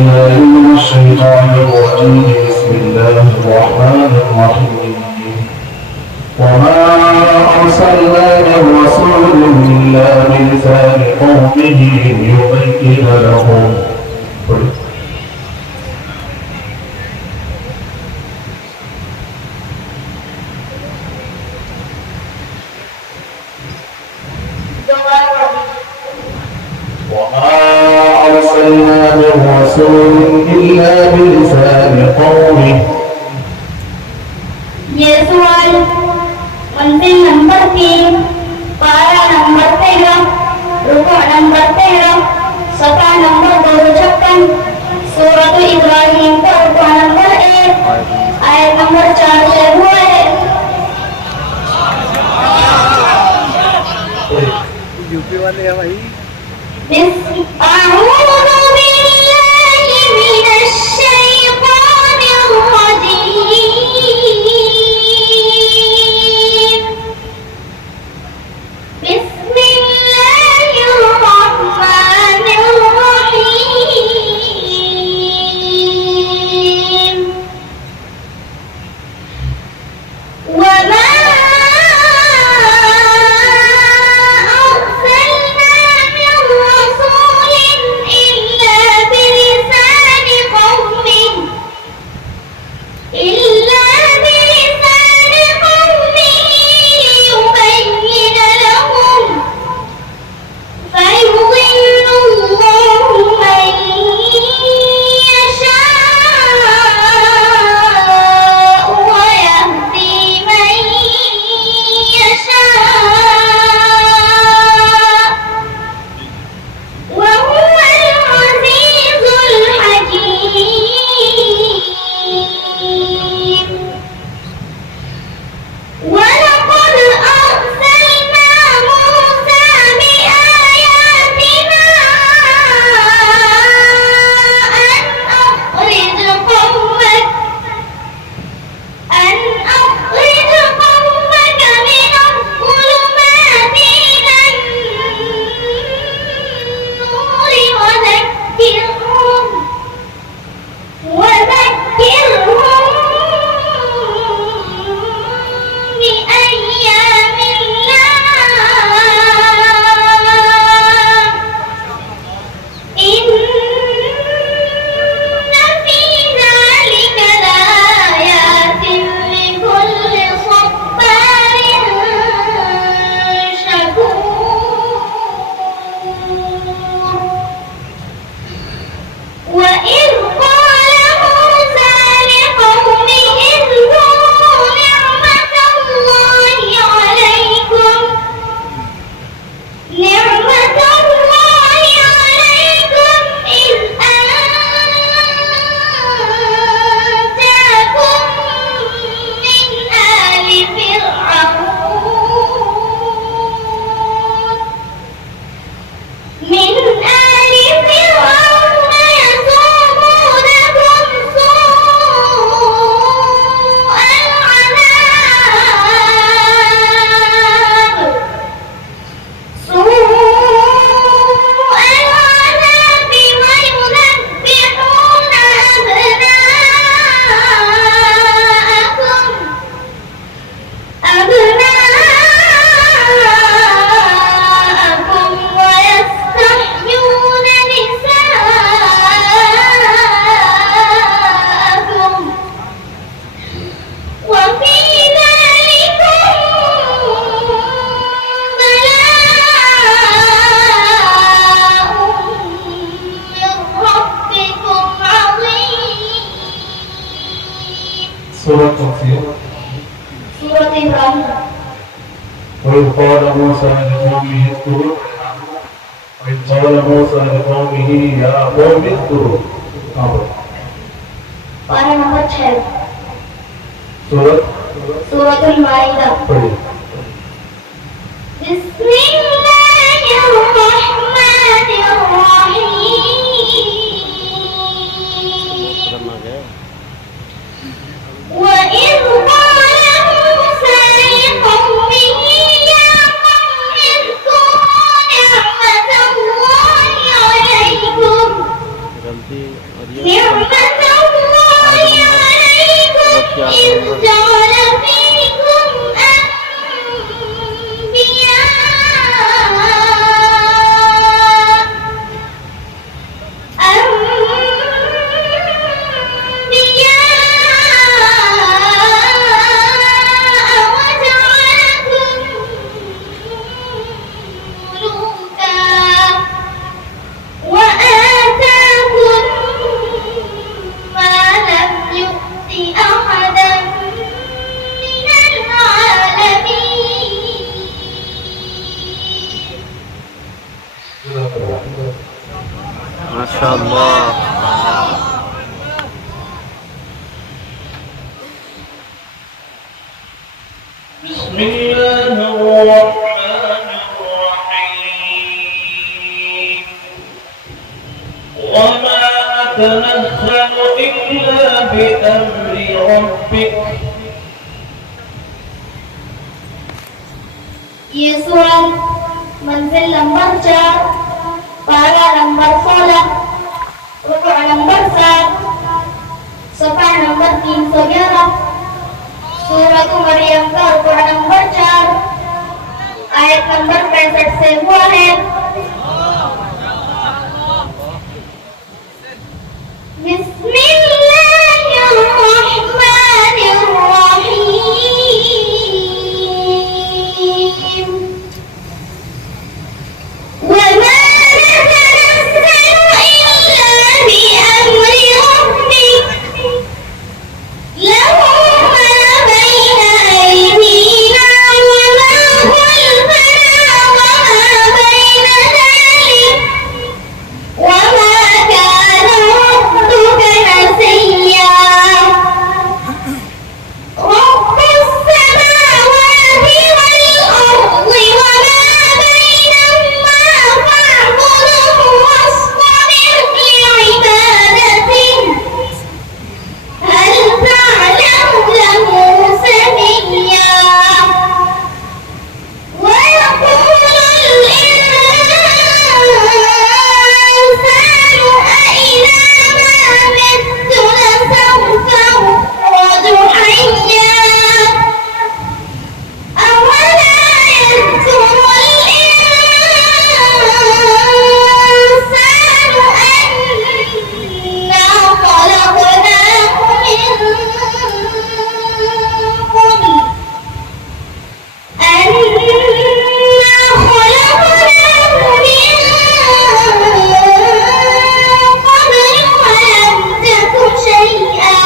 بالله من الشيطان الرجيم. بسم الله الرحمن الرحيم. وما أرسلنا من رسول إلا بلسان قومه ليبين لهم. وما أرسلنا من رسول إلا بلسان قومه. ये सवाल मंजिल नंबर 3, पारा नंबर 13, रुकू नंबर 13, सफा नंबर 256, सूरत इब्राहिम का रुकू नंबर 1, आयत नंबर 4 से हुआ है। यूपी वाले हैं भाई। सूरत इब्राहिम। وإذ قال موسى لقومه اذكروا وإذ قال موسى لقومه يا قوم اذكروا. पारा नंबर 6, सूरत माइदा। وإذ قال موسى لقومه يا قوم اذكروا نعمة الله عليكم और ये نعمة الله عليكم إذ جعل فيكم Masya Allah. بسم الله الرحمن الرحيم وما نتنزل إلا بأمر ربك. ये सूरत मंजिल नंबर 4, पारा नंबर 16, रुकू नंबर 7, सफा नंबर 311, सूरत मरियम का रुकू नंबर 4, आयत नंबर 65 से हुआ है। बिस्मिल्लाहिर्रहमानिर्रहीम وما نتنزل إلا بأمر ربك له ما بين أيدينا وما خلفنا وما بين ذلك وما كان ربك نسيا رب السماوات والأرض وما بينهما فاعبده واصطبر لعبادته هل تعلم له سميا ويقول الإنسان أإذا ما مت لسوف أخرج حيا أولا يذكر الإنسان أنا خلقناه من قبل ولم تك شيئا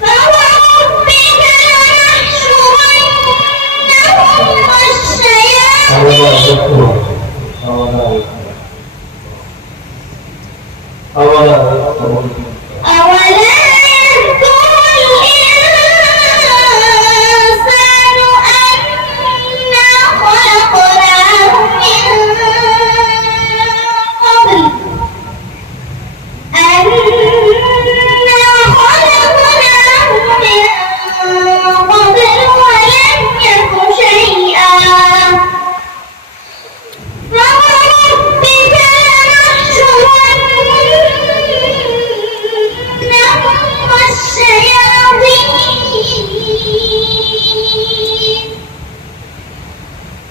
فوربك لنحشرنهم والشياطين أولا يذكر الإنسان أنا خلقناه من قبل ولم يك شيئا فوربك لنحشرنهم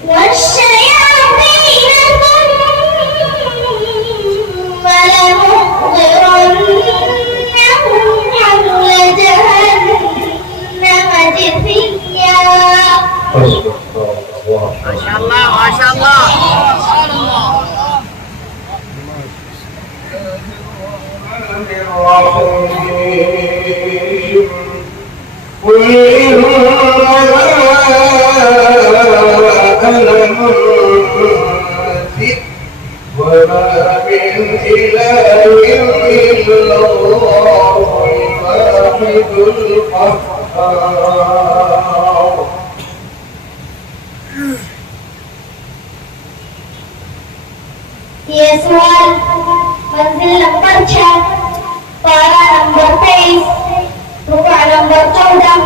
والشياطين ثم لنحضرنهم حول جهنم جثيا Masya Allah, Masya Allah. قل إنما أنا منذر وما من إله إلا الله الواحد القهار. ये सवाल मंजिल नंबर 6, पारा नंबर 23, रुकू नंबर 14,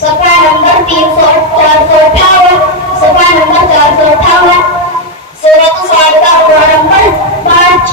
सफा नंबर 458, सफा नंबर 458, सूरत साद का रुकू नंबर 5,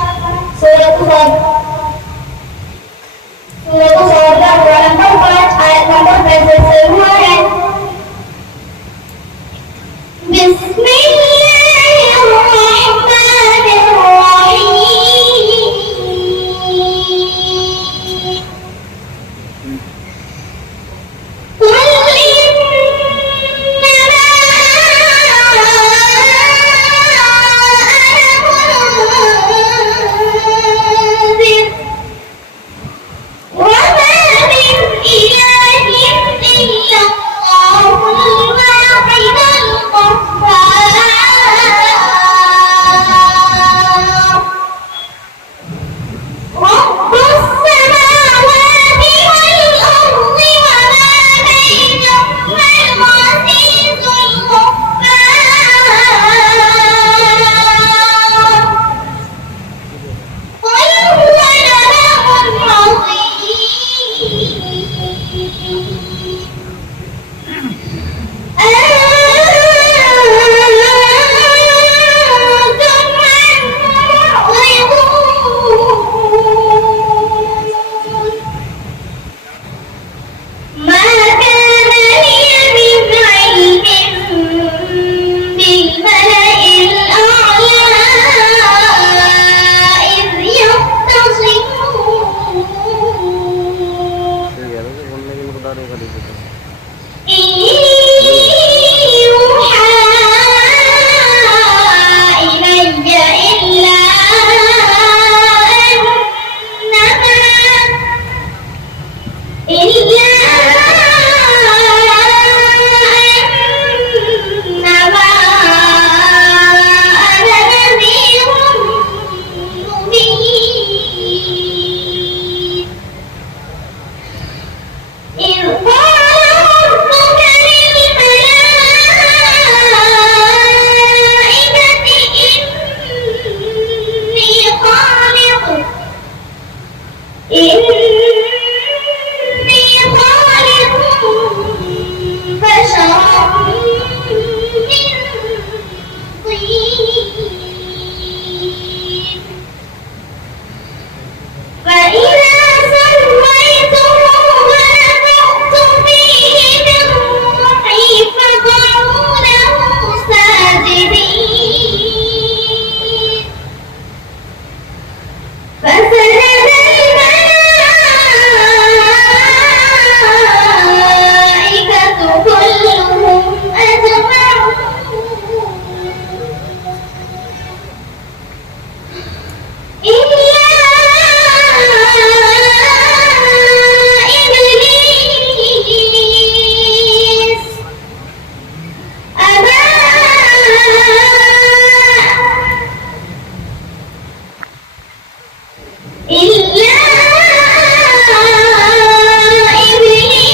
إني خالق بشرا من طين فإذا سويته ونفخت فيه من روحي فقعوا له ساجدين فسجد الملائكة كلهم أجمعون إلا إبليس أبى إلا إبليس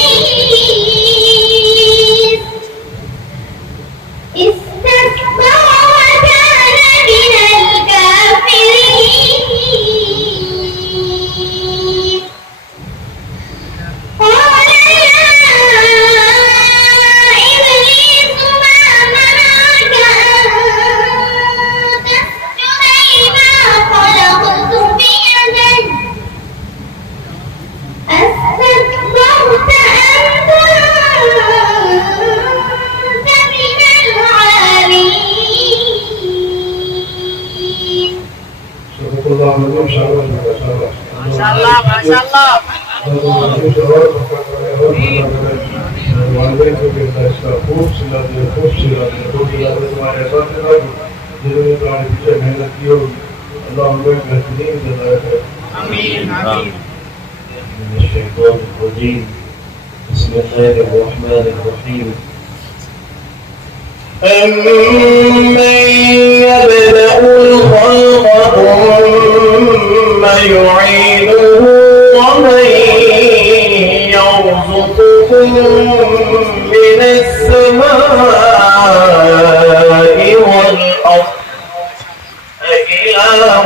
استكبر وكان من الكافرين قال يا إبليس ما منعك أن تسجد لما خلقت بيدي أستكبرت أم كنت من العالين صدق الله العظيم. Masyaallah, masyaallah. والدين को कहता है इसका खूब सिला दिया तुम्हारे साथ जिन्होंने तुम्हारे पीछे मेहनत की होगी अल्लाह उनको बेहतरीन जज़ा दे। Amin, amin. من الشيطان الرجيم بسم الله الرحمن الرحيم أمن يبدأ الخلق ثم يعيده ومن يرزقكم من السماء والأرض أإله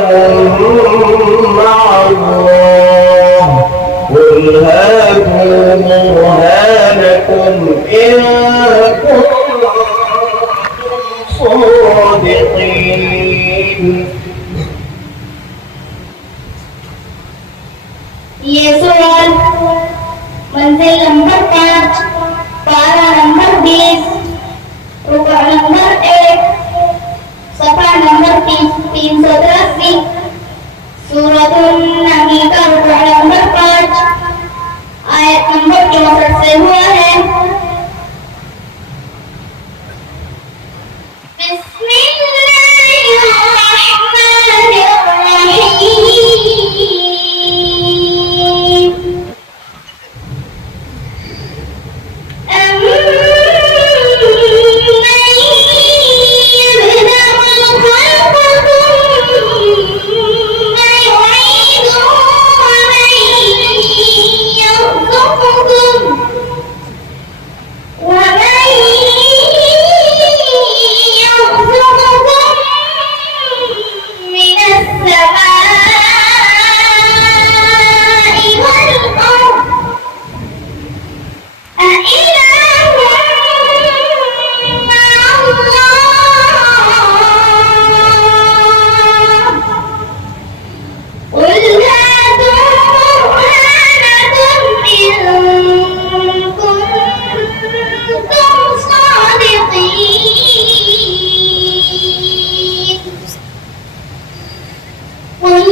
مع الله قل هاتوا برهانكم إن كنتم صادقين. ये सवाल मंजिल नंबर 5 पारा नंबर 20 रुकू नंबर 1 सफा नंबर 383 सूरतुन नहल का रुकू नंबर 5 आयत नंबर 64 से हुआ है। قل